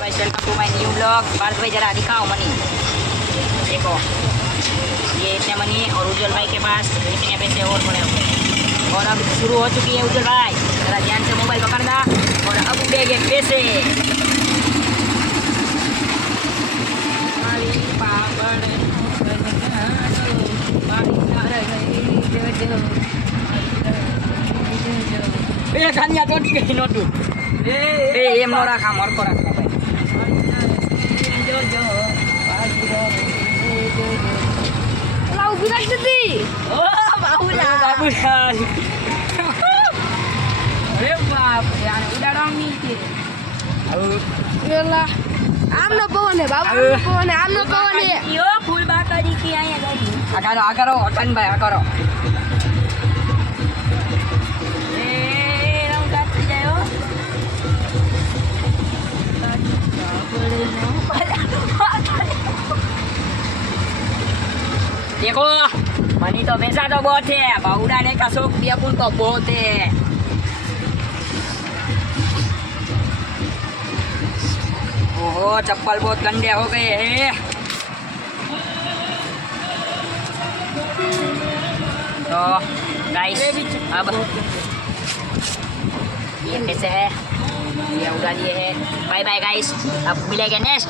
Guys welcome to my new blog. Bharat भाई जरा दिखाओ मनी, देखो ये इतने मनी और उज्जवल भाई के पास इतने पैसे और पड़े हुए हैं। और अब शुरू हो चुकी है उज्जवल भाई, जरा ध्यान से मोबाइल पकड़ना और अब उड़ेंगे पैसे। खानिया तो गई नोटू एम नो रखा मर को रखा Lau bilang tadi. oh babulah अरे बाप यार उड़ा रंगी के Yalah. Amna pawan hai, babu pawan hai, amna pawan hai. यो फूल बाकरी की आई है गई आकरो हटन भाई आकरो ए रंग काट जायो देखो मनी तो पैसा तो बहुत है, उड़ाने का शौक भी अपन को बहुत है। ओहो चप्पल बहुत गंदे हो गए हैं। तो गाइस अब ये पैसे है ये उड़ा दिए हैं। बाय बाय गाइस, अब मिलेंगे नेक्स्ट।